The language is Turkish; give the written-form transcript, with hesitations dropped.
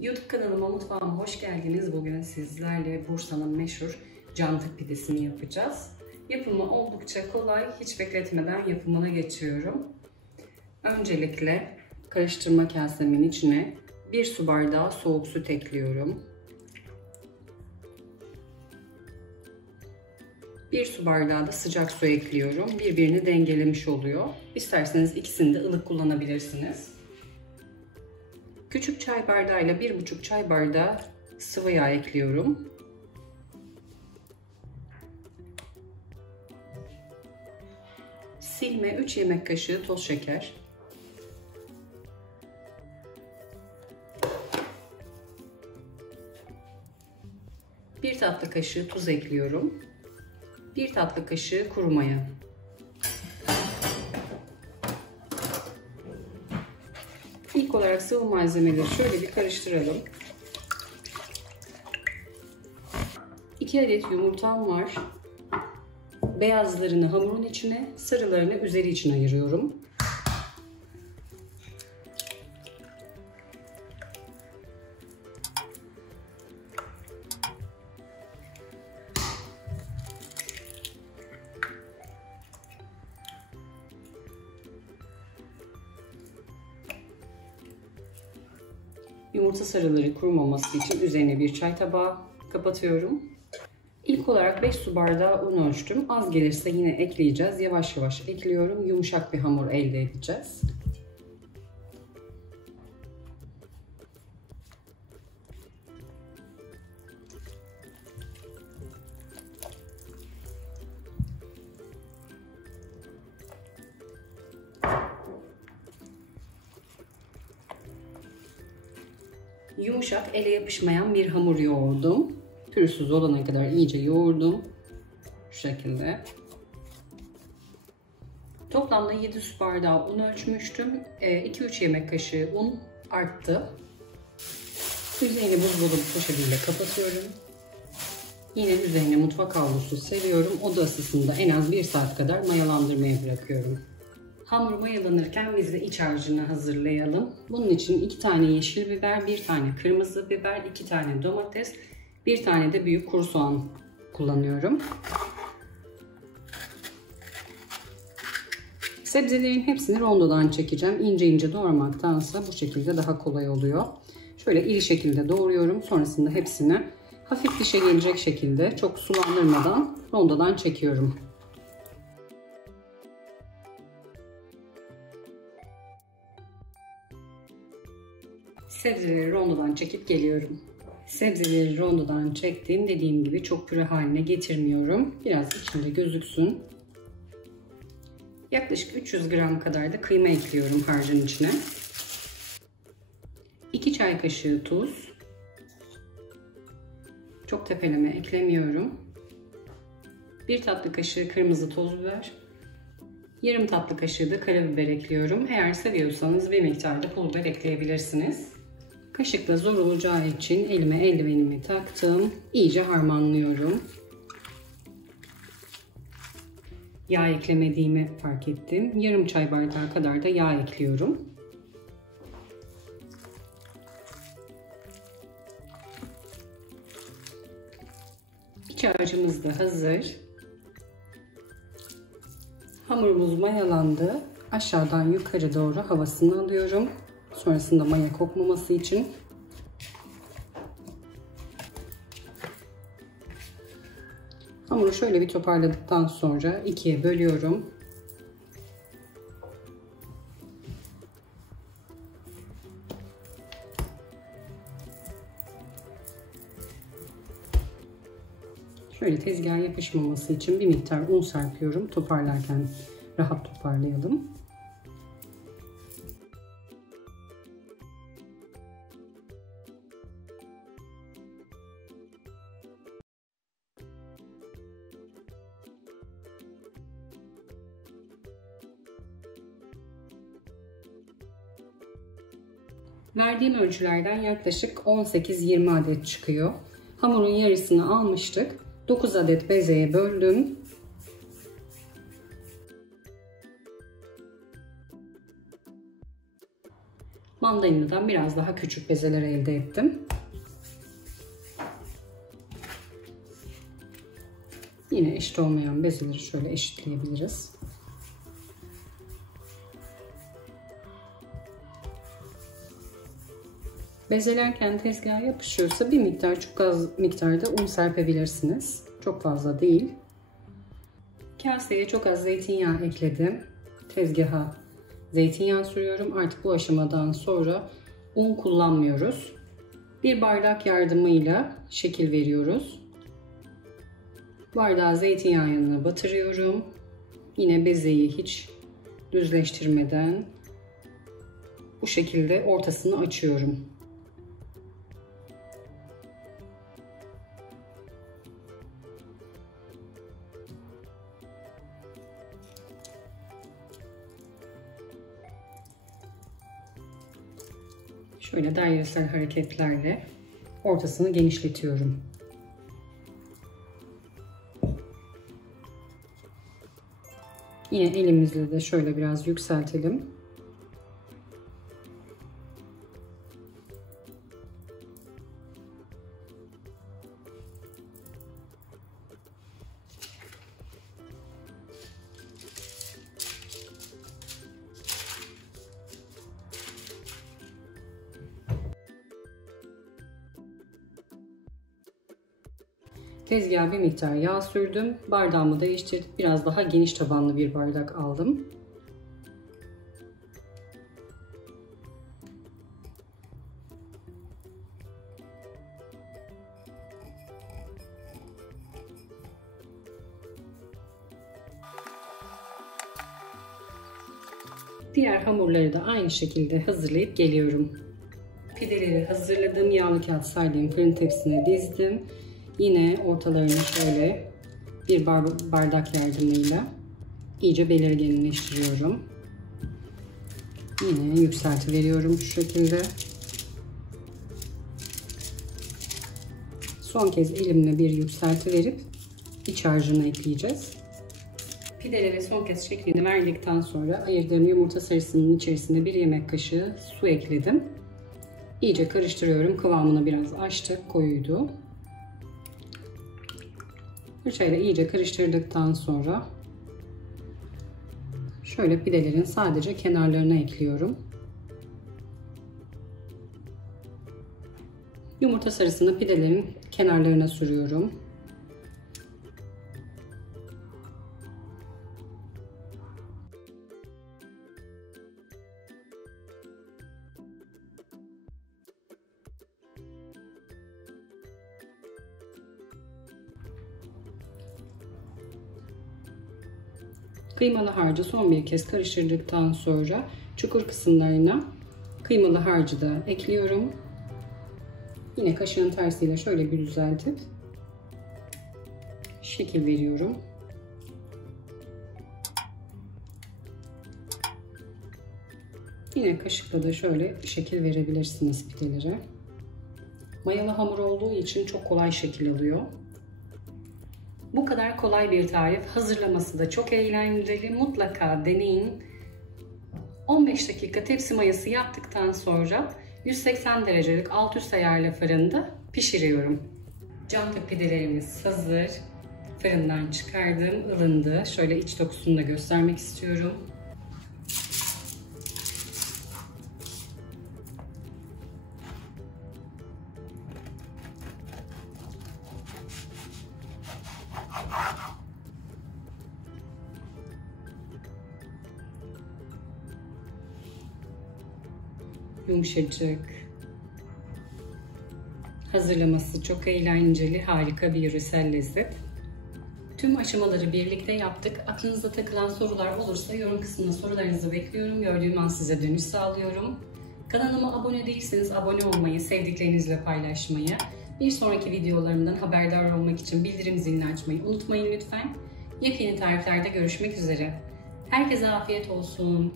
YouTube kanalıma, mutfağıma hoş geldiniz. Bugün sizlerle Bursa'nın meşhur cantık pidesini yapacağız. Yapımı oldukça kolay. Hiç bekletmeden yapımına geçiyorum. Öncelikle karıştırma kasemin içine 1 su bardağı soğuk süt ekliyorum. 1 su bardağı da sıcak su ekliyorum. Birbirini dengelemiş oluyor. İsterseniz ikisini de ılık kullanabilirsiniz. Küçük çay bardağıyla 1,5 çay bardağı sıvı yağ ekliyorum. Silme 3 yemek kaşığı toz şeker. Bir tatlı kaşığı tuz ekliyorum. 1 tatlı kaşığı kuru maya. İlk olarak sıvı malzemeleri şöyle bir karıştıralım. 2 adet yumurtam var. Beyazlarını hamurun içine, sarılarını üzeri için ayırıyorum. Yumurta sarıları kurumaması için üzerine bir çay tabağı kapatıyorum. İlk olarak 5 su bardağı un ölçtüm. Az gelirse yine ekleyeceğiz. Yavaş yavaş ekliyorum. Yumuşak bir hamur elde edeceğiz. Yumuşak, ele yapışmayan bir hamur yoğurdum. Pürüzsüz olana kadar iyice yoğurdum. Şu şekilde. Toplamda 7 su bardağı un ölçmüştüm. 2-3 yemek kaşığı un arttı. Üzerini buzdolabı poşetiyle kapatıyorum. Yine üzerine mutfak havlusu seriyorum. Oda ısısında en az 1 saat kadar mayalandırmaya bırakıyorum. Hamur mayalanırken biz de iç harcını hazırlayalım. Bunun için 2 tane yeşil biber, 1 tane kırmızı biber, 2 tane domates, 1 tane de büyük kuru soğan kullanıyorum. Sebzelerin hepsini rondodan çekeceğim. İnce ince doğramaktansa bu şekilde daha kolay oluyor. Şöyle iri şekilde doğruyorum. Sonrasında hepsini hafif dişe gelecek şekilde, çok sulandırmadan rondodan çekiyorum. Sebzeleri rondodan çekip geliyorum. Sebzeleri rondodan çektim. Dediğim gibi çok püre haline getirmiyorum. Biraz içinde gözüksün. Yaklaşık 300 gram kadar da kıyma ekliyorum harcın içine. 2 çay kaşığı tuz. Çok tepeleme eklemiyorum. 1 tatlı kaşığı kırmızı toz biber. Yarım tatlı kaşığı da karabiber ekliyorum. Eğer seviyorsanız bir miktar da pul biber ekleyebilirsiniz. Kaşıkla zor olacağı için elime eldivenimi taktım. İyice harmanlıyorum. Yağ eklemediğimi fark ettim. Yarım çay bardağı kadar da yağ ekliyorum. İç harcımız da hazır. Hamurumuz mayalandı. Aşağıdan yukarı doğru havasını alıyorum. Sonrasında maya kokmaması için. Hamuru şöyle bir toparladıktan sonra ikiye bölüyorum. Şöyle tezgaha yapışmaması için bir miktar un serpiyorum. Toparlarken rahat toparlayalım. Verdiğim ölçülerden yaklaşık 18-20 adet çıkıyor. Hamurun yarısını almıştık. 9 adet bezeye böldüm. mandalinadan biraz daha küçük bezeler elde ettim. Yine eşit olmayan bezeleri şöyle eşitleyebiliriz. Bezelerken tezgaha yapışıyorsa bir miktar, çok az miktarda un serpebilirsiniz. Çok fazla değil. Kaseye çok az zeytinyağı ekledim. Tezgaha zeytinyağı sürüyorum. Artık bu aşamadan sonra un kullanmıyoruz. Bir bardak yardımıyla şekil veriyoruz. Bardağı zeytinyağına batırıyorum. Yine bezeyi hiç düzleştirmeden bu şekilde ortasını açıyorum. Şöyle dairesel hareketlerle ortasını genişletiyorum. Yine elimizle de şöyle biraz yükseltelim. Tezgaha bir miktar yağ sürdüm. Bardağımı değiştirdim. Biraz daha geniş tabanlı bir bardak aldım. Diğer hamurları da aynı şekilde hazırlayıp geliyorum. Pideleri hazırladım. Yağlı kağıt sardığım fırın tepsisine dizdim. Yine ortalarını şöyle bir bardak yardımıyla iyice belirginleştiriyorum. Yine yükselti veriyorum şu şekilde. Son kez elimle bir yükselti verip iç harcını ekleyeceğiz. Pidelere son kez şeklini verdikten sonra ayırdığım yumurta sarısının içerisinde 1 yemek kaşığı su ekledim. İyice karıştırıyorum. Kıvamını biraz açtık, koyuydu. Fırçayla iyice karıştırdıktan sonra şöyle pidelerin sadece kenarlarına ekliyorum. Yumurta sarısını pidelerin kenarlarına sürüyorum. Kıymalı harcı son bir kez karıştırdıktan sonra çukur kısımlarına kıymalı harcı da ekliyorum. Yine kaşığın tersiyle şöyle bir düzeltip şekil veriyorum. Yine kaşıkla da şöyle şekil verebilirsiniz pidelere. Mayalı hamur olduğu için çok kolay şekil alıyor. Bu kadar kolay bir tarif. Hazırlaması da çok eğlenceli. Mutlaka deneyin. 15 dakika tepsi mayası yaptıktan sonra 180 derecelik alt üst ayarlı fırında pişiriyorum. Canlı pidelerimiz hazır. Fırından çıkardım, ılındı. Şöyle iç dokusunu da göstermek istiyorum. Yumuşacık. Hazırlaması çok eğlenceli, harika bir yöresel lezzet. Tüm aşamaları birlikte yaptık. Aklınızda takılan sorular olursa yorum kısmına sorularınızı bekliyorum. Gördüğüm an size dönüş sağlıyorum. Kanalıma abone değilseniz abone olmayı, sevdiklerinizle paylaşmayı, bir sonraki videolarımdan haberdar olmak için bildirim zilini açmayı unutmayın lütfen. Yepyeni tariflerde görüşmek üzere. Herkese afiyet olsun.